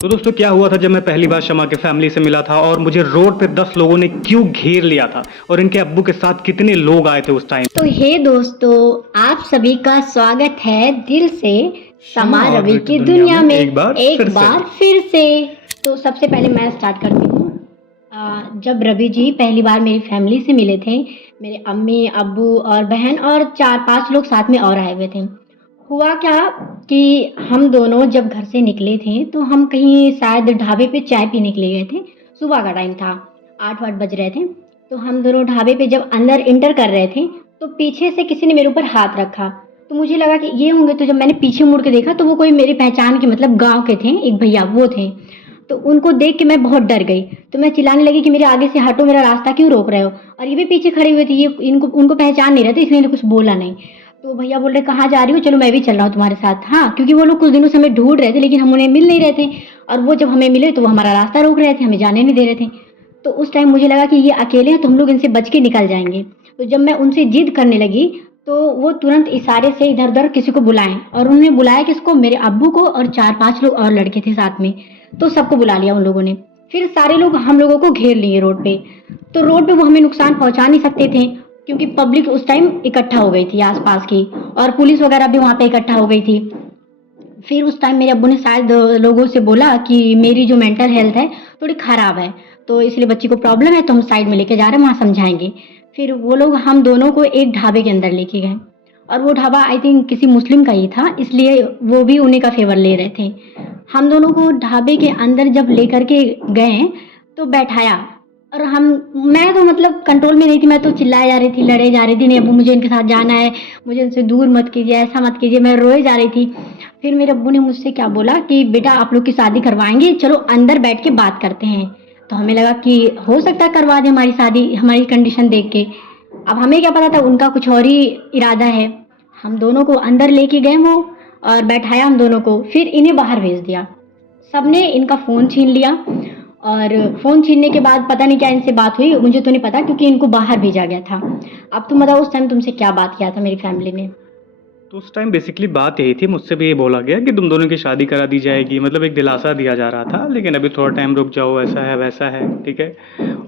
तो दोस्तों क्या हुआ था जब मैं पहली बार शमा के फैमिली से मिला था और मुझे रोड पे 10 लोगों ने क्यों घेर लिया था और इनके अब्बू के साथ कितने लोग आए थे उस टाइम। तो हे दोस्तों, आप सभी का स्वागत है दिल से शमा शमा और रवि रवि की दुनिया में एक से। बार फिर से। तो सबसे पहले मैं स्टार्ट करती हूँ। जब रवि जी पहली बार मेरी फैमिली से मिले थे, मेरे अम्मी अब्बू और बहन और 4-5 लोग साथ में और आए हुए थे। हुआ क्या कि हम दोनों जब घर से निकले थे तो हम कहीं शायद ढाबे पे चाय पीने के लिए गए थे। सुबह का टाइम था, 8-8 बज रहे थे। तो हम दोनों ढाबे पे जब अंदर इंटर कर रहे थे तो पीछे से किसी ने मेरे ऊपर हाथ रखा। तो मुझे लगा कि ये होंगे, तो जब मैंने पीछे मुड़ के देखा तो वो कोई मेरी पहचान के मतलब गांव के थे, एक भैया वो थे। तो उनको देख के मैं बहुत डर गई। तो मैं चिल्लाने लगी कि मेरे आगे से हटो, मेरा रास्ता क्यों रोक रहे हो। और ये भी पीछे खड़े हुए थे, ये इनको उनको पहचान नहीं रहे थे, इसलिए कुछ बोला नहीं। तो भैया बोल रहे कहाँ जा रही हो, चलो मैं भी चल रहा हूँ तुम्हारे साथ। हाँ, क्योंकि वो लोग कुछ दिनों से हमें ढूंढ रहे थे लेकिन हम उन्हें मिल नहीं रहे थे। और वो जब हमें मिले तो वो हमारा रास्ता रोक रहे थे, हमें जाने नहीं दे रहे थे। तो उस टाइम मुझे लगा कि ये अकेले हैं तो हम लोग इनसे बच के निकल जाएंगे। तो जब मैं उनसे जिद करने लगी तो वो तुरंत इशारे से इधर उधर किसी को बुलाएं, और उन्होंने बुलाया किसको, मेरे अब्बू को और 4-5 लोग और लड़के थे साथ में। तो सबको बुला लिया उन लोगों ने। फिर सारे लोग हम लोगों को घेर लिए रोड पे। तो रोड पे वो हमें नुकसान पहुंचा नहीं सकते थे क्योंकि पब्लिक उस टाइम इकट्ठा हो गई थी आसपास की, और पुलिस वगैरह भी वहां पे इकट्ठा हो गई थी। फिर उस टाइम मेरे अब्बू ने शायद लोगों से बोला कि मेरी जो मेंटल हेल्थ है थोड़ी खराब है, तो इसलिए बच्ची को प्रॉब्लम है, तो हम साइड में लेके जा रहे हैं, वहाँ समझाएंगे। फिर वो लोग हम दोनों को एक ढाबे के अंदर लेके गए, और वो ढाबा आई थिंक किसी मुस्लिम का ही था, इसलिए वो भी उन्हीं का फेवर ले रहे थे। हम दोनों को ढाबे के अंदर जब लेकर के गए तो बैठाया, और हम मैं तो मतलब कंट्रोल में नहीं थी, मैं तो चिल्लाए जा रही थी, लड़े जा रही थी, नहीं अब्बू मुझे इनके साथ जाना है, मुझे इनसे दूर मत कीजिए, ऐसा मत कीजिए, मैं रोए जा रही थी। फिर मेरे अब्बू ने मुझसे क्या बोला कि बेटा आप लोग की शादी करवाएंगे, चलो अंदर बैठ के बात करते हैं। तो हमें लगा कि हो सकता है करवा दे हमारी शादी, हमारी कंडीशन देख के। अब हमें क्या पता था उनका कुछ और ही इरादा है। हम दोनों को अंदर लेके गए वो, और बैठाया हम दोनों को, फिर इन्हें बाहर भेज दिया। सबने इनका फ़ोन छीन लिया, और फ़ोन छीनने के बाद पता नहीं क्या इनसे बात हुई, मुझे तो नहीं पता क्योंकि इनको बाहर भेजा गया था। अब तुम बताओ उस टाइम तुमसे क्या बात किया था मेरी फैमिली ने। तो उस टाइम बेसिकली बात यही थी, मुझसे भी ये बोला गया कि तुम दोनों की शादी करा दी जाएगी, मतलब एक दिलासा दिया जा रहा था, लेकिन अभी थोड़ा टाइम रुक जाओ, ऐसा है वैसा है, ठीक है।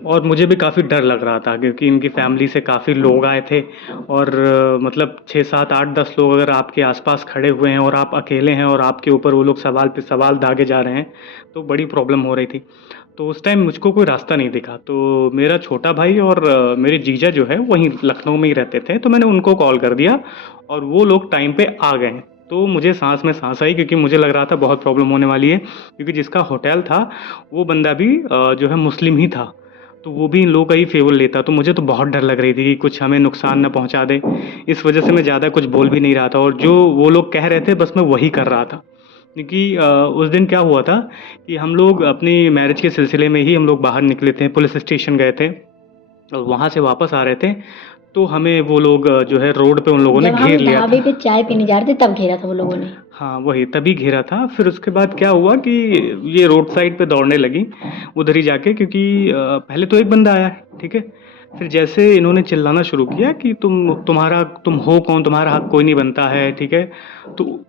और मुझे भी काफ़ी डर लग रहा था क्योंकि इनकी फैमिली से काफ़ी लोग आए थे, और मतलब 6-7-8-10 लोग अगर आपके आसपास खड़े हुए हैं और आप अकेले हैं और आपके ऊपर वो लोग सवाल पे सवाल दागे जा रहे हैं, तो बड़ी प्रॉब्लम हो रही थी। तो उस टाइम मुझको कोई रास्ता नहीं दिखा, तो मेरा छोटा भाई और मेरे जीजा जो है वहीं लखनऊ में ही रहते थे, तो मैंने उनको कॉल कर दिया और वो लोग टाइम पे आ गए। तो मुझे सांस में सांस आई क्योंकि मुझे लग रहा था बहुत प्रॉब्लम होने वाली है, क्योंकि जिसका होटल था वो बंदा भी जो है मुस्लिम ही था, तो वो भी इन लोगों का ही फेवर लेता। तो मुझे तो बहुत डर लग रही थी कि कुछ हमें नुकसान ना पहुंचा दे, इस वजह से मैं ज़्यादा कुछ बोल भी नहीं रहा था, और जो वो लोग कह रहे थे बस मैं वही कर रहा था। क्योंकि उस दिन क्या हुआ था कि हम लोग अपनी मैरिज के सिलसिले में ही हम लोग बाहर निकले थे, पुलिस स्टेशन गए थे और वहाँ से वापस आ रहे थे, तो हमें वो लोग जो है रोड पे उन लोगों ने जब हम घेर लिया ढाबे था। पे चाय पीने जा रहे थे तब घेरा था वो लोगों ने। हाँ वही तभी घेरा था। फिर उसके बाद क्या हुआ कि ये रोड साइड पे दौड़ने लगी उधर ही जाके, क्योंकि पहले तो एक बंदा आया, ठीक है। फिर जैसे इन्होंने चिल्लाना शुरू किया कि तुम हो कौन, तुम्हारा हक कोई नहीं बनता है, ठीक है। तो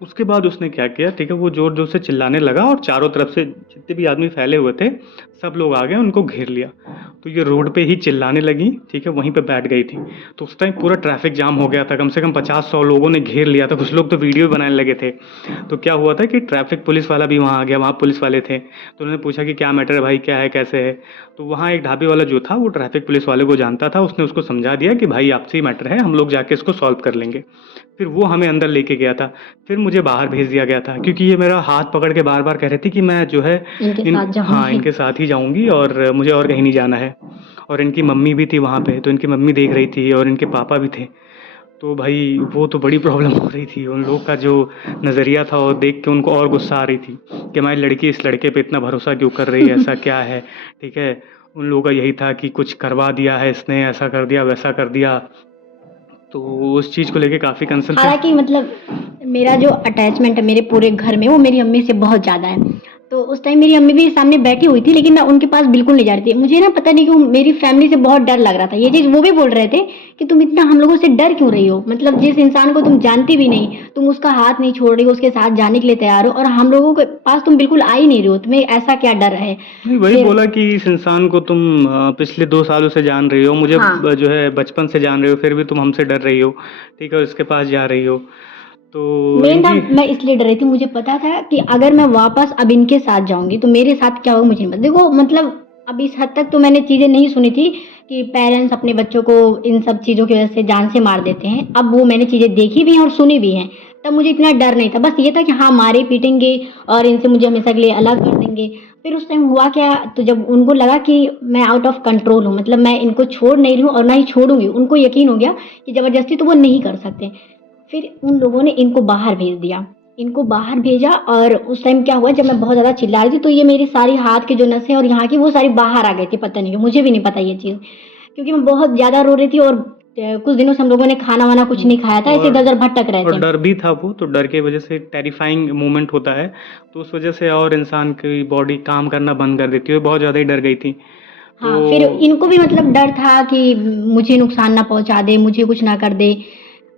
उसके बाद उसने क्या किया, ठीक है, वो ज़ोर ज़ोर से चिल्लाने लगा और चारों तरफ से जितने भी आदमी फैले हुए थे सब लोग आ गए, उनको घेर लिया। तो ये रोड पे ही चिल्लाने लगी, ठीक है, वहीं पे बैठ गई थी। तो उस टाइम पूरा ट्रैफिक जाम हो गया था, कम से कम 50-100 लोगों ने घेर लिया था, कुछ लोग तो वीडियो भी बनाने लगे थे। तो क्या हुआ था कि ट्रैफिक पुलिस वाला भी वहाँ आ गया, वहाँ पुलिस वाले थे, तो उन्होंने पूछा कि क्या मैटर है भाई, क्या है कैसे है। तो वहाँ एक ढाबे वाला जो था वो ट्रैफिक पुलिस वाले को जानता था, उसने उसको समझा दिया कि भाई आपसी मैटर है, हम लोग जाके इसको सॉल्व कर लेंगे। फिर वो हमें अंदर लेके गया था। फिर मुझे बाहर भेज दिया गया था क्योंकि ये मेरा हाथ पकड़ के बार बार कह रही थी कि मैं जो है इनके इन साथ हाँ जाऊंगी। इनके साथ ही जाऊंगी और मुझे और कहीं नहीं जाना है। और इनकी मम्मी भी थी वहाँ पे, तो इनकी मम्मी देख रही थी और इनके पापा भी थे। तो भाई वो तो बड़ी प्रॉब्लम हो रही थी, उन लोग का जो नज़रिया था और देख के उनको और गुस्सा आ रही थी कि हमारी लड़की इस लड़के पे इतना भरोसा क्यों कर रही है, ऐसा क्या है, ठीक है। उन लोगों का यही था कि कुछ करवा दिया है इसने, ऐसा कर दिया वैसा कर दिया। तो उस चीज़ को लेके काफ़ी कंसर्न थे। हालांकि मतलब मेरा जो अटैचमेंट है मेरे पूरे घर में वो मेरी अम्मी से बहुत ज़्यादा है। तो उस टाइम मेरी अम्मी भी सामने बैठी हुई थी, लेकिन मैं उनके पास बिल्कुल नहीं जा रही थी। मुझे ना पता नहीं क्यों मेरी फैमिली से बहुत डर लग रहा था। ये चीज़ वो भी बोल रहे थे कि तुम इतना हम लोगों से डर क्यों रही हो? मतलब जिस इंसान को तुम जानती भी नहीं, तुम उसका हाथ नहीं छोड़ रही हो, उसके साथ जाने के लिए तैयार हो, और हम लोगों के पास तुम बिल्कुल आ ही नहीं रही हो। तुम्हें ऐसा क्या डर है? नहीं, वही फिर बोला कि इस इंसान को तुम पिछले 2 सालों से जान रही हो, मुझे हाँ, जो है बचपन से जान रही हो, फिर भी तुम हमसे डर रही हो, ठीक है, और इसके पास जा रही हो। तो मेन था इनकी मैं इसलिए डर रही थी, मुझे पता था कि अगर मैं वापस अब इनके साथ जाऊँगी तो मेरे साथ क्या होगा मुझे नहीं पता। देखो मतलब अब इस हद तक तो मैंने चीज़ें नहीं सुनी थी कि पेरेंट्स अपने बच्चों को इन सब चीज़ों की वज़ह से जान से मार देते हैं। अब वो मैंने चीज़ें देखी भी हैं और सुनी भी हैं। तब मुझे इतना डर नहीं था। बस ये था कि हाँ, मारे-पीटेंगे और इनसे मुझे हमेशा के लिए अलग कर देंगे। फिर उस टाइम हुआ क्या, तो जब उनको लगा कि मैं आउट ऑफ कंट्रोल हूँ, मतलब मैं इनको छोड़ नहीं रही हूँ और ना ही छोड़ूँगी। उनको यकीन हो गया कि ज़बरदस्ती तो वो नहीं कर सकते। फिर उन लोगों ने इनको बाहर भेज दिया। इनको बाहर भेजा और उस टाइम क्या हुआ, जब मैं बहुत ज़्यादा चिल्ला रही थी तो ये मेरी सारी हाथ की जो नसें और यहाँ की वो सारी बाहर आ गई थी, पता नहीं क्यों, मुझे भी नहीं पता ये चीज़। क्योंकि मैं बहुत ज़्यादा रो रही थी और कुछ दिनों से हम लोगों ने खाना-वाना कुछ नहीं खाया था, ऐसे और इधर-उधर भटक रहे और थे। डर भी था वो, तो डर की वजह से टेरिफाइंग मोमेंट होता है, तो उस वजह से और इंसान की बॉडी काम करना बंद कर देती है, बहुत ज़्यादा ही डर गई थी। हाँ, फिर तो इनको भी मतलब डर था कि मुझे नुकसान ना पहुँचा दे, मुझे कुछ ना कर दे।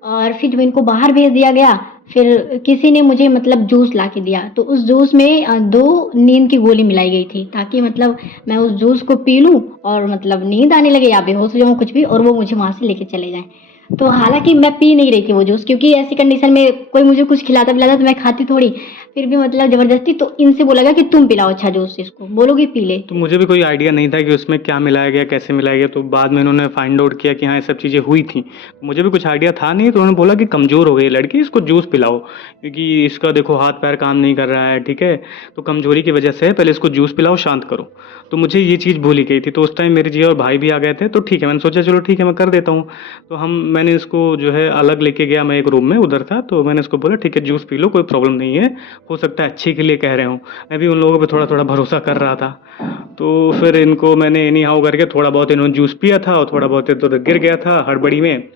और फिर जब इनको बाहर भेज दिया गया, फिर किसी ने मुझे मतलब जूस ला के दिया। तो उस जूस में 2 नींद की गोली मिलाई गई थी, ताकि मतलब मैं उस जूस को पी लूँ और मतलब नींद आने लगे या बेहोश हो जाऊँ कुछ भी, और वो मुझे वहाँ से लेके चले जाएँ। तो हालाँकि मैं पी नहीं रही थी वो जूस, क्योंकि ऐसी कंडीशन में कोई मुझे कुछ खिलाता-पिलाता तो मैं खाती थोड़ी। फिर भी मतलब ज़बरदस्ती, तो इनसे बोला गया कि तुम पिलाओ अच्छा जूस इसको, बोलोगी पी ले। तो मुझे भी कोई आइडिया नहीं था कि उसमें क्या मिलाया गया, कैसे मिलाया गया, तो बाद में इन्होंने फाइंड आउट किया कि हाँ, ये सब चीज़ें हुई थी। मुझे भी कुछ आइडिया था नहीं, तो उन्होंने बोला कि कमज़ोर हो गई है लड़की, इसको जूस पिलाओ, क्योंकि इसका देखो हाथ-पैर काम नहीं कर रहा है, ठीक है? तो कमज़ोरी की वजह से है, पहले इसको जूस पिलाओ, शांत करो। तो मुझे ये चीज़ भूल ही गई थी, तो उस टाइम मेरे जीजा और भाई भी आ गए थे, तो ठीक है, मैंने सोचा चलो ठीक है, मैं कर देता हूँ। तो मैंने इसको जो है अलग लेके गया, मैं एक रूम में उधर था, तो मैंने इसको बोला ठीक है, जूस पी लो, कोई प्रॉब्लम नहीं है, हो सकता है अच्छे के लिए कह रहे हों। मैं भी उन लोगों पे थोड़ा-थोड़ा भरोसा कर रहा था। तो फिर इनको मैंने एनी हाउ करके थोड़ा बहुत इन्होंने जूस पिया था और थोड़ा बहुत इधर गिर गया था हड़बड़ी में।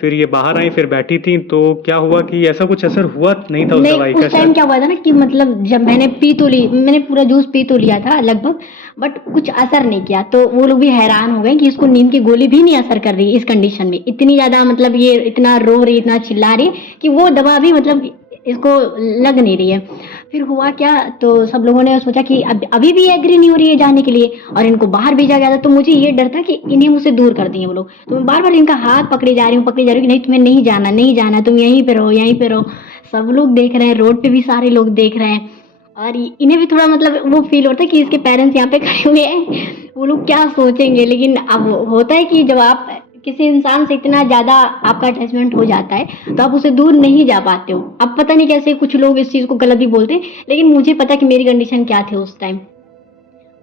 फिर ये बाहर आई, फिर बैठी थी, तो क्या हुआ कि ऐसा कुछ असर हुआ नहीं था उस नहीं, दवाई का उस टाइम शायद। क्या हुआ था ना कि मतलब जब मैंने पूरा जूस पी तो लिया था लगभग, बट कुछ असर नहीं किया। तो वो लोग भी हैरान हो गए कि इसको नींद की गोली भी नहीं असर कर रही इस कंडीशन में। इतनी ज़्यादा मतलब ये इतना रो रही, इतना चिल्ला रही है कि वो दवा भी मतलब इसको लग नहीं रही है। फिर हुआ क्या, तो सब लोगों ने सोचा कि अभी भी एग्री नहीं हो रही है जाने के लिए, और इनको बाहर भेजा गया था। तो मुझे ये डर था कि इन्हें मुझसे दूर कर देंगे वो लोग। तो मैं बार-बार इनका हाथ पकड़ी जा रही हूँ कि नहीं, तुम्हें नहीं जाना, तुम यहीं पे रहो, यहीं पे रहो। सब लोग देख रहे हैं, रोड पे भी सारे लोग देख रहे हैं, और इन्हें भी थोड़ा मतलब वो फील होता है कि इसके पेरेंट्स यहाँ पे खड़े हुए हैं, वो लोग क्या सोचेंगे। लेकिन अब होता है कि जब आप किसी इंसान से इतना ज़्यादा आपका अटैचमेंट हो जाता है तो आप उसे दूर नहीं जा पाते हो। अब पता नहीं कैसे कुछ लोग इस चीज़ को गलत भी बोलते हैं, लेकिन मुझे पता कि मेरी कंडीशन क्या थी उस टाइम।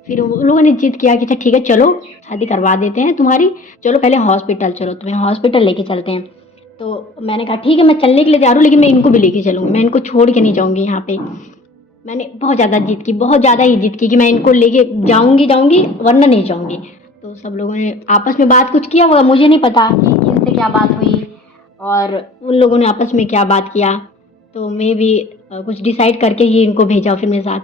फिर वो लोगों ने जिद किया कि अच्छा ठीक है, चलो शादी करवा देते हैं तुम्हारी, चलो पहले हॉस्पिटल चलो, तुम्हें हॉस्पिटल लेके चलते हैं। तो मैंने कहा ठीक है, मैं चलने के लिए तैयार हूँ, लेकिन मैं इनको भी लेके चलूँगी, मैं इनको छोड़ के नहीं जाऊँगी यहाँ पे। मैंने बहुत ज़्यादा जिद की, बहुत ज़्यादा ही जिद की कि मैं इनको लेके जाऊँगी वरना नहीं जाऊँगी। तो सब लोगों ने आपस में बात कुछ किया होगा, मुझे नहीं पता कि इनसे क्या बात हुई और उन लोगों ने आपस में क्या बात किया। तो मैं भी कुछ डिसाइड करके ही इनको भेजा फिर मेरे साथ।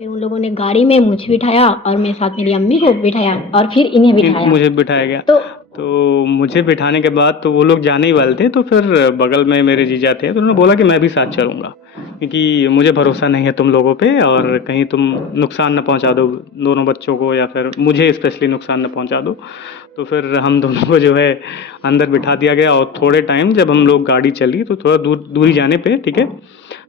फिर उन लोगों ने गाड़ी में मुझे बिठाया और मेरे साथ मेरी अम्मी को बिठाया और फिर इन्हें बिठाया। मुझे बिठाया गया। तो तो मुझे बिठाने के बाद तो वो लोग जाने ही वाले थे, तो फिर बगल में मेरे जीजा थे, तो उन्होंने बोला कि मैं भी साथ चलूँगा, क्योंकि मुझे भरोसा नहीं है तुम लोगों पे, और कहीं तुम नुकसान ना पहुंचा दो दोनों बच्चों को, या फिर मुझे स्पेशली नुकसान ना पहुंचा दो। तो फिर हम दोनों को जो है अंदर बिठा दिया गया, और थोड़े टाइम जब हम लोग गाड़ी चली तो थोड़ा दूरी जाने पे, ठीक है,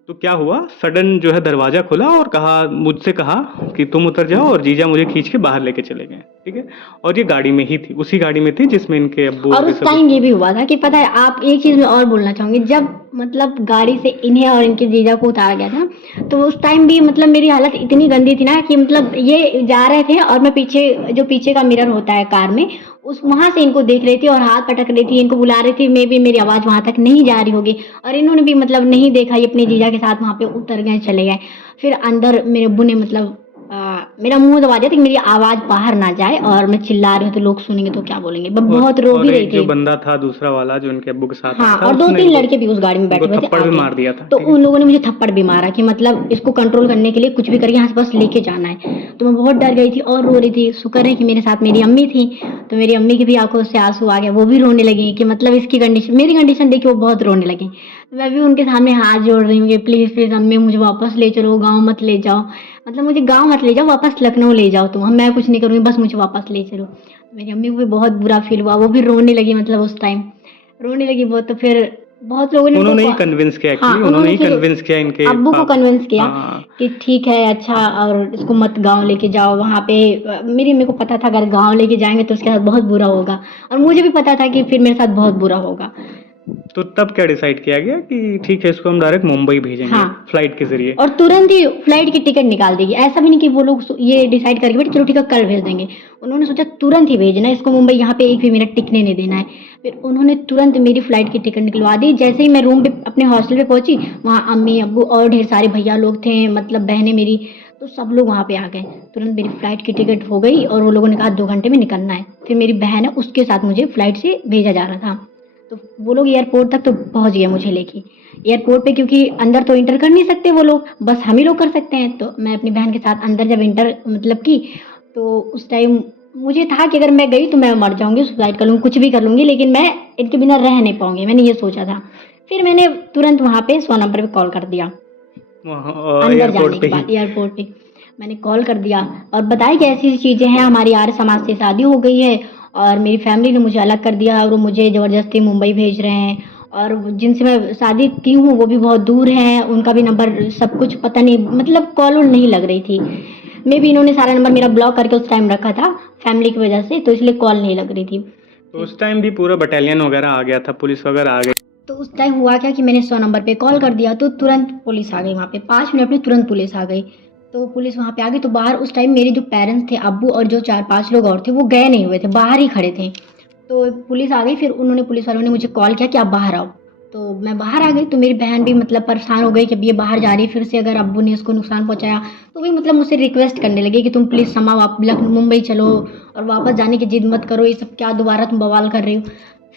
तो क्या हुआ, सडन जो है दरवाज़ा खुला और मुझसे कहा कि तुम उतर जाओ, और जीजा मुझे खींच के बाहर लेके चले गए, ठीक है। और ये गाड़ी में ही थी, उसी गाड़ी में थी जिसमें इनके अब्बू और और ये उस सब। टाइम ये भी हुआ था कि पता है, आप एक चीज़ मैं और बोलना चाहूँगी, जब मतलब गाड़ी से इन्हें और इनके जीजा को उतारा गया था, तो उस टाइम भी मतलब मेरी हालत इतनी गंदी थी ना कि मतलब ये जा रहे थे और मैं पीछे, जो पीछे का मिरर होता है कार में, उस वहाँ से इनको देख रही थी और हाथ पटक रही थी, इनको बुला रही थी, मे बी मेरी आवाज़ वहाँ तक नहीं जा रही होगी, और इन्होंने भी मतलब नहीं देखा, ये अपने जीजा के साथ वहाँ पे उतर गए, चले गए। फिर अंदर मेरे अब्बू ने मतलब मेरा मुँह दबा दिया था कि मेरी आवाज़ बाहर ना जाए और मैं चिल्ला रही हूँ तो लोग सुनेंगे तो क्या बोलेंगे। मैं बहुत रो भी और रही एक जो थी। बंदा था दूसरा वाला जो उनके अब्बू के साथ आया हाँ, था और उसने 2-3 लड़के भी उस गाड़ी में बैठे उनको हुए थे थप्पड़ भी आगे। मार दिया था, तो ठीक है? उन लोगों ने मुझे थप्पड़ भी मारा कि मतलब इसको कंट्रोल करने के लिए कुछ भी करके यहाँ से बस लेके जाना है। तो मैं बहुत डर गई थी और रो रही थी। शुक्र है कि मेरे साथ मेरी अम्मी थी, तो मेरी अम्मी की भी आँखों से आँसू आ गए, वो भी रोने लगी कि मतलब इसकी कंडीशन, मेरी कंडीशन देख के वो बहुत रोने लगी। मैं भी उनके सामने हाथ जोड़ रही हूँ कि प्लीज़ प्लीज़ अम्मी मुझे वापस ले चलो, गाँव मत ले जाओ। मतलब मुझे गाँव मत ले जाओ, वापस लखनऊ ले जाओ तुम, मैं कुछ नहीं करूँगी, बस मुझे वापस ले चलो। मेरी अम्मी को भी बहुत बुरा फ़ील हुआ, वो भी रोने लगी, मतलब उस टाइम रोने लगी वो। तो फिर बहुत लोगों ने उनको उन्होंने ही कन्विंस किया, हाँ, एक्चुअली उन्होंने उन्होंने ही फिर कन्विंस किया इनके अब्बू को कन्विंस किया हाँ। कि ठीक है अच्छा, और इसको मत गाँव लेके जाओ वहाँ पे। मेरी अम्मी को पता था अगर गाँव लेके जाएँगे तो उसके साथ बहुत बुरा होगा, और मुझे भी पता था कि फिर मेरे साथ बहुत बुरा होगा। तो तब क्या डिसाइड किया गया कि ठीक है इसको हम डायरेक्ट मुंबई भेजेंगे हाँ, फ्लाइट के ज़रिए? और तुरंत ही फ्लाइट की टिकट निकाल देगी। ऐसा भी नहीं कि वो लोग ये डिसाइड करके बैठे चलो ठीक है कल भेज देंगे। उन्होंने सोचा तुरंत ही भेजना है इसको, मुंबई यहाँ पे एक भी मिनट टिकने नहीं देना है। फिर उन्होंने तुरंत मेरी फ्लाइट की टिकट निकलवा दी। जैसे ही मैं रूम पे अपने हॉस्टल पे पहुंची, वहाँ अम्मी अब्बू और ढेर सारे भैया लोग थे, मतलब बहनें मेरी, तो सब लोग वहाँ पे आ गए। तुरंत मेरी फ्लाइट की टिकट हो गई और वो लोगों ने कहा 2 घंटे में निकलना है। फिर मेरी बहन है उसके साथ मुझे फ्लाइट से भेजा जा रहा था। तो वो लोग एयरपोर्ट तक तो पहुँच गए मुझे लेके। एयरपोर्ट पे क्योंकि अंदर तो इंटर कर नहीं सकते वो लोग, बस हम ही लोग कर सकते हैं। तो मैं अपनी बहन के साथ अंदर जब इंटर मतलब की, तो उस टाइम मुझे था कि अगर मैं गई तो मैं मर जाऊँगी, सुसाइड कर लूँगी, कुछ भी कर लूँगी, लेकिन मैं इनके बिना रह नहीं पाऊँगी, मैंने ये सोचा था। फिर मैंने तुरंत वहाँ पे 100 नंबर पे कॉल कर दिया। अंदर जाने एयरपोर्ट पे के ही? बाद एयरपोर्ट पे मैंने कॉल कर दिया और बताया कि ऐसी-ऐसी चीज़ें हैं, हमारी आर्य समाज से शादी हो गई है और मेरी फैमिली ने मुझे अलग कर दिया और वो मुझे ज़बरदस्ती मुंबई भेज रहे हैं, और जिनसे मैं शादी की हूँ वो भी बहुत दूर हैं, उनका भी नंबर सब कुछ पता नहीं, मतलब कॉल वॉल नहीं लग रही थी। मेबी इन्होंने सारा नंबर मेरा ब्लॉक करके उस टाइम रखा था फैमिली की वजह से, तो इसलिए कॉल नहीं लग रही थी। तो उस टाइम भी पूरा बटालियन वगैरह आ गया था, पुलिस वगैरह आ गई? तो उस टाइम हुआ क्या कि मैंने 100 नंबर पे कॉल कर दिया तो तुरंत पुलिस आ गई वहाँ पे, 5 मिनट में तुरंत पुलिस आ गई। तो पुलिस वहाँ पे आ गई तो बाहर उस टाइम मेरे जो पेरेंट्स थे, अब्बू और जो 4-5 लोग और थे, वो गए नहीं हुए थे, बाहर ही खड़े थे। तो पुलिस आ गई, फिर उन्होंने पुलिस वालों ने मुझे कॉल किया कि आप बाहर आओ। तो मैं बाहर आ गई, तो मेरी बहन भी मतलब परेशान हो गई कि अब ये बाहर जा रही है, फिर से अगर अब्बू ने इसको नुकसान पहुँचाया, तो वही मतलब मुझसे रिक्वेस्ट करने लगी कि तुम प्लीज़ क्षमा, आप मुंबई चलो और वापस जाने की ज़िद मत करो, ये सब क्या दोबारा तुम बवाल कर रही हो।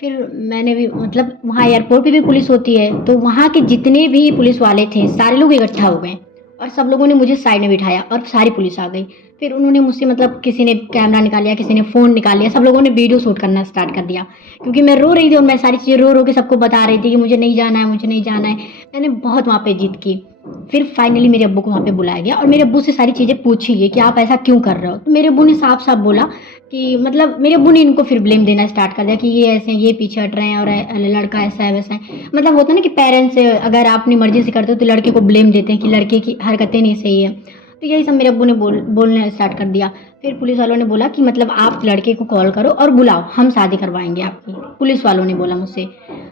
फिर मैंने भी मतलब वहाँ एयरपोर्ट पे भी पुलिस होती है, तो वहाँ के जितने भी पुलिस वाले थे सारे लोग इकट्ठा हो गए और सब लोगों ने मुझे साइड में बिठाया और सारी पुलिस आ गई। फिर उन्होंने मुझसे मतलब किसी ने कैमरा निकाल लिया, किसी ने फ़ोन निकाल लिया, सब लोगों ने वीडियो शूट करना स्टार्ट कर दिया क्योंकि मैं रो रही थी और मैं सारी चीज़ें रो रो के सबको बता रही थी कि मुझे नहीं जाना है, मुझे नहीं जाना है। मैंने बहुत वहाँ पे जिद की। फिर फाइनली मेरे अब्बू को वहाँ पे बुलाया गया और मेरे अब्बू से सारी चीज़ें पूछी गई कि आप ऐसा क्यों कर रहे हो। तो मेरे अब्बू ने साफ साफ बोला कि मतलब मेरे अब्बू ने इनको फिर ब्लेम देना स्टार्ट कर दिया कि ये ऐसे हैं, ये पीछे हट रहे हैं और लड़का ऐसा है वैसा है। मतलब होता है ना कि पेरेंट्स अगर आप अपनी मर्जी से करते हो तो लड़के को ब्लेम देते हैं कि लड़के की हरकतें नहीं सही है। तो यही सब मेरे अब्बू ने बोलने स्टार्ट कर दिया। फिर पुलिस वालों ने बोला कि मतलब आप लड़के को कॉल करो और बुलाओ, हम शादी करवाएंगे आपकी, पुलिस वालों ने बोला मुझसे।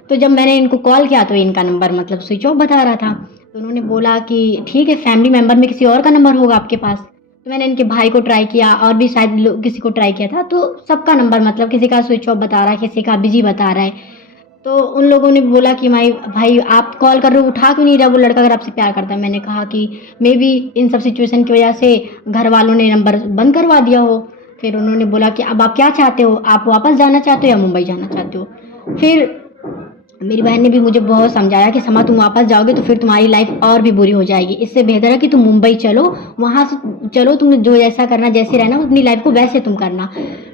तो जब मैंने इनको कॉल किया तो इनका नंबर मतलब स्विच ऑफ बता रहा था। तो उन्होंने बोला कि ठीक है, फैमिली मेंबर में किसी और का नंबर होगा आपके पास। तो मैंने इनके भाई को ट्राई किया और भी शायद किसी को ट्राई किया था, तो सबका नंबर मतलब किसी का स्विच ऑफ बता रहा है, किसी का बिजी बता रहा है। तो उन लोगों ने बोला कि भाई आप कॉल कर रहे हो, उठा क्यों नहीं रहा वो लड़का अगर आपसे प्यार करता है। मैंने कहा कि मे बी इन सब सिचुएशन की वजह से घर वालों ने नंबर बंद करवा दिया हो। फिर उन्होंने बोला कि अब आप क्या चाहते हो, आप वापस जाना चाहते हो या मुंबई जाना चाहते हो। फिर मेरी बहन ने भी मुझे बहुत समझाया कि समा तुम वापस जाओगे तो फिर तुम्हारी लाइफ और भी बुरी हो जाएगी, इससे बेहतर है कि तुम मुंबई चलो, वहाँ से चलो, तुम जो जैसा करना, जैसे रहना अपनी लाइफ को वैसे तुम करना।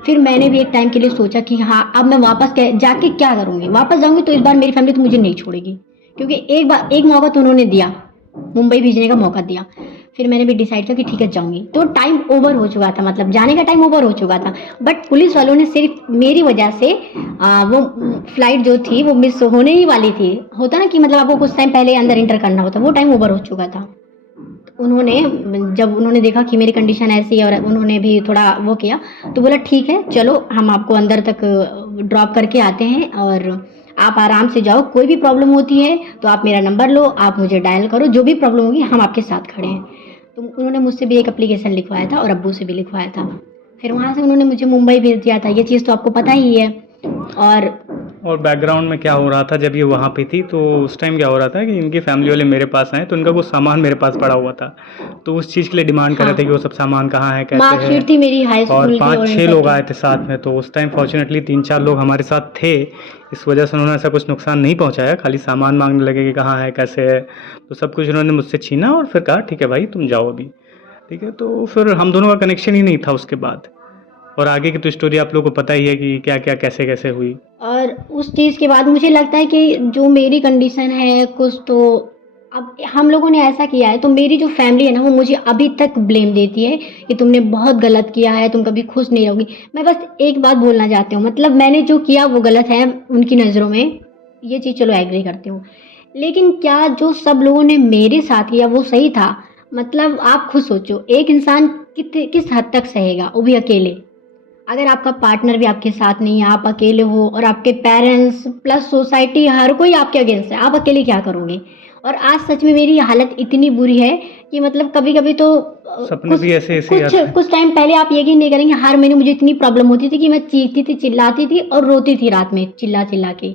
फिर मैंने भी एक टाइम के लिए सोचा कि हाँ अब मैं वापस जाके क्या करूँगी, वापस जाऊँगी तो इस बार मेरी फैमिली तो मुझे नहीं छोड़ेगी, क्योंकि एक मौका तो उन्होंने दिया, मुंबई भेजने का मौका दिया। फिर मैंने भी डिसाइड किया कि ठीक है जाऊँगी। तो टाइम ओवर हो चुका था, मतलब जाने का टाइम ओवर हो चुका था, बट पुलिस वालों ने सिर्फ मेरी वजह से वो फ्लाइट जो थी वो मिस होने ही वाली थी। होता ना कि मतलब आपको कुछ टाइम पहले अंदर इंटर करना होता, वो टाइम ओवर हो चुका था। उन्होंने जब उन्होंने देखा कि मेरी कंडीशन ऐसी है और उन्होंने भी थोड़ा वो किया, तो बोला ठीक है चलो हम आपको अंदर तक ड्रॉप करके आते हैं और आप आराम से जाओ, कोई भी प्रॉब्लम होती है तो आप मेरा नंबर लो, आप मुझे डायल करो, जो भी प्रॉब्लम होगी हम आपके साथ खड़े हैं। तो उन्होंने मुझसे भी एक एप्लीकेशन लिखवाया था और अब्बू से भी लिखवाया था। फिर वहाँ से उन्होंने मुझे मुंबई भेज दिया था, ये चीज़ तो आपको पता ही है। और और बैकग्राउंड में क्या हो रहा था जब ये वहाँ पे थी, तो उस टाइम क्या हो रहा था कि इनकी फैमिली वाले मेरे पास आए, तो इनका कुछ सामान मेरे पास पड़ा हुआ था, तो उस चीज़ के लिए डिमांड कर रहे थे कि हाँ, वो सब सामान कहाँ है, कैसे है। मार्कशीट थी मेरी हाई और स्कूल की और 5-6 इंटर लोग की। आए थे साथ में, तो उस टाइम फॉर्चुनेटली 3-4 लोग हमारे साथ थे, इस वजह से उन्होंने ऐसा कुछ नुकसान नहीं पहुँचाया, खाली सामान मांगने लगे कि कहाँ है, कैसे है, तो सब कुछ उन्होंने मुझसे छीना और फिर कहा ठीक है भाई तुम जाओ अभी, ठीक है। तो फिर हम दोनों का कनेक्शन ही नहीं था उसके बाद, और आगे की तो स्टोरी आप लोगों को पता ही है कि क्या क्या कैसे कैसे हुई। और उस चीज़ के बाद मुझे लगता है कि जो मेरी कंडीशन है कुछ, तो अब हम लोगों ने ऐसा किया है तो मेरी जो फैमिली है ना वो मुझे अभी तक ब्लेम देती है कि तुमने बहुत गलत किया है, तुम कभी खुश नहीं रहोगी। मैं बस एक बात बोलना चाहती हूँ, मतलब मैंने जो किया वो गलत है उनकी नज़रों में, ये चीज़ चलो एग्री करती हूँ, लेकिन क्या जो सब लोगों ने मेरे साथ किया वो सही था? मतलब आप खुद सोचो, एक इंसान किस हद तक सहेगा, वो भी अकेले। अगर आपका पार्टनर भी आपके साथ नहीं है, आप अकेले हो और आपके पेरेंट्स प्लस सोसाइटी हर कोई आपके अगेंस्ट है, आप अकेले क्या करोगे? और आज सच में मेरी हालत इतनी बुरी है कि मतलब कभी-कभी तो सपने भी ऐसे ऐसे कुछ आते हैं। कुछ टाइम पहले आप यकीन नहीं करेंगे, हर महीने मुझे इतनी प्रॉब्लम होती थी कि मैं चीखती थी, चिल्लाती थी और रोती थी रात में चिल्ला-चिल्ला के।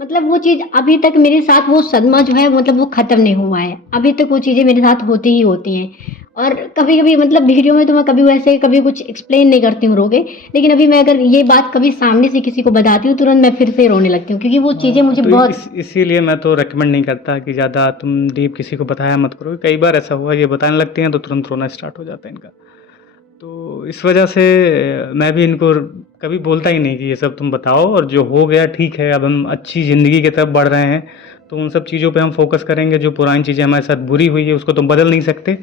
मतलब वो चीज़ अभी तक मेरे साथ, वो सदमा जो है मतलब वो ख़त्म नहीं हुआ है। अभी तक वो चीज़ें मेरे साथ होती ही होती हैं। और कभी-कभी मतलब वीडियो में तो मैं कभी वैसे कभी कुछ एक्सप्लेन नहीं करती हूँ रो के, लेकिन अभी मैं अगर ये बात कभी सामने से किसी को बताती हूँ, तुरंत मैं फिर से रोने लगती हूँ क्योंकि वो चीज़ें मुझे तो बहुत। इसीलिए मैं तो रेकमेंड नहीं करता कि ज़्यादा तुम डीप किसी को बताया मत करो। कई बार ऐसा हुआ ये बताने लगती हैं तो तुरंत रोना स्टार्ट हो जाता है इनका। तो इस वजह से मैं भी इनको कभी बोलता ही नहीं कि ये सब तुम बताओ, और जो हो गया ठीक है, अब हम अच्छी ज़िंदगी की तरफ बढ़ रहे हैं, तो उन सब चीज़ों पे हम फोकस करेंगे। जो पुरानी चीज़ें हमारे साथ बुरी हुई है उसको तो बदल नहीं सकते,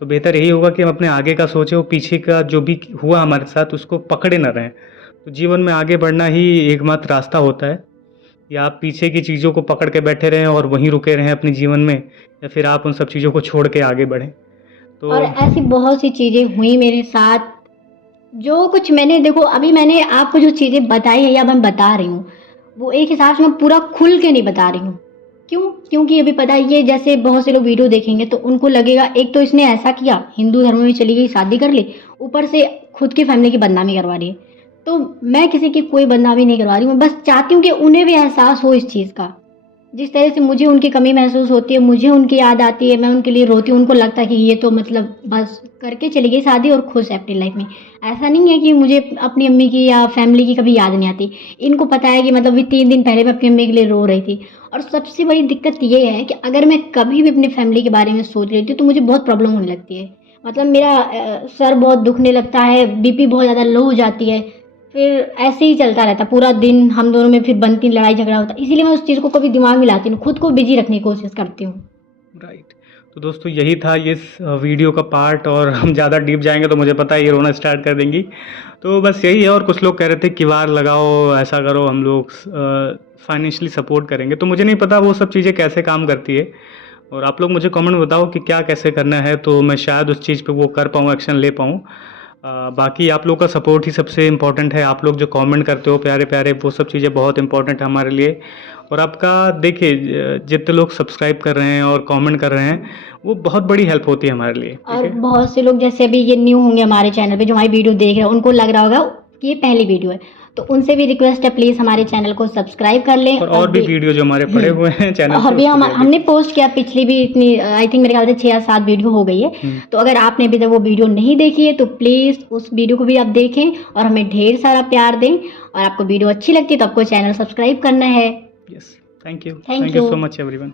तो बेहतर यही होगा कि हम अपने आगे का सोचें और पीछे का जो भी हुआ हमारे साथ उसको पकड़े न रहें। तो जीवन में आगे बढ़ना ही एकमात्र रास्ता होता है, या आप पीछे की चीज़ों को पकड़ के बैठे रहें और वहीं रुके रहें अपने जीवन में, या फिर आप उन सब चीज़ों को छोड़ के आगे बढ़ें। तो और ऐसी बहुत सी चीज़ें हुई मेरे साथ, जो कुछ मैंने देखो अभी मैंने आपको जो चीज़ें बताई है या मैं बता रही हूँ, वो एक हिसाब से मैं पूरा खुल के नहीं बता रही हूँ। क्यों? क्योंकि अभी पता है ये जैसे बहुत से लोग वीडियो देखेंगे तो उनको लगेगा एक तो इसने ऐसा किया, हिंदू धर्म में चली गई, शादी कर ली, ऊपर से खुद की फैमिली की बदनामी करवा रही है। तो मैं किसी की कोई बदनामी नहीं करवा रही हूँ, मैं बस चाहती हूँ कि उन्हें भी एहसास हो इस चीज़ का। जिस तरह से मुझे उनकी कमी महसूस होती है, मुझे उनकी याद आती है, मैं उनके लिए रोती हूँ, उनको लगता है कि ये तो मतलब बस करके चली गई शादी और खुश है अपनी लाइफ में। ऐसा नहीं है कि मुझे अपनी अम्मी की या फैमिली की कभी याद नहीं आती। इनको पता है कि मतलब अभी 3 दिन पहले मैं अपनी अम्मी के लिए रो रही थी। और सबसे बड़ी दिक्कत ये है कि अगर मैं कभी भी अपनी फैमिली के बारे में सोच लेती हूँ तो मुझे बहुत प्रॉब्लम होने लगती है। मतलब मेरा सर बहुत दुखने लगता है, बीपी बहुत ज़्यादा लो हो जाती है। फिर ऐसे ही चलता रहता पूरा दिन, हम दोनों में फिर बनती लड़ाई झगड़ा होता, इसीलिए मैं उस चीज़ को कभी दिमाग में लाती नहीं, खुद को बिजी रखने की कोशिश करती हूँ। राइट। तो दोस्तों यही था ये इस वीडियो का पार्ट, और हम ज़्यादा डीप जाएंगे तो मुझे पता है ये रोना स्टार्ट कर देंगी। तो बस यही है, और कुछ लोग कह रहे थे किवाड़ लगाओ, ऐसा करो, हम लोग फाइनेंशियली सपोर्ट करेंगे। तो मुझे नहीं पता वो सब चीज़ें कैसे काम करती है, और आप लोग मुझे कमेंट में बताओ कि क्या कैसे करना है, तो मैं शायद उस चीज़ पे वो कर पाऊँ, एक्शन ले पाऊँ। बाकी आप लोग का सपोर्ट ही सबसे इम्पोर्टेंट है। आप लोग जो कमेंट करते हो प्यारे प्यारे, वो सब चीज़ें बहुत इंपॉर्टेंट है हमारे लिए। और आपका देखिए जितने लोग सब्सक्राइब कर रहे हैं और कमेंट कर रहे हैं, वो बहुत बड़ी हेल्प होती है हमारे लिए, ठीक और है। बहुत से लोग जैसे अभी ये न्यू होंगे हमारे चैनल पे, जो हमारी वीडियो देख रहे हैं, उनको लग रहा होगा कि ये पहली वीडियो है, तो उनसे भी रिक्वेस्ट है प्लीज़ हमारे चैनल को सब्सक्राइब कर लें। और भी वीडियो जो हमारे पड़े हुए हैं चैनल और पे भी उसको भी हमने पोस्ट किया पिछली भी इतनी, आई थिंक मेरे ख्याल से 6 या 7 वीडियो हो गई है। तो अगर आपने अभी तक वो वीडियो नहीं देखी है तो प्लीज़ उस वीडियो को भी आप देखें और हमें ढेर सारा प्यार दें। और आपको वीडियो अच्छी लगती है तो आपको चैनल सब्सक्राइब करना है। Yes, thank Thank you you. So much everyone.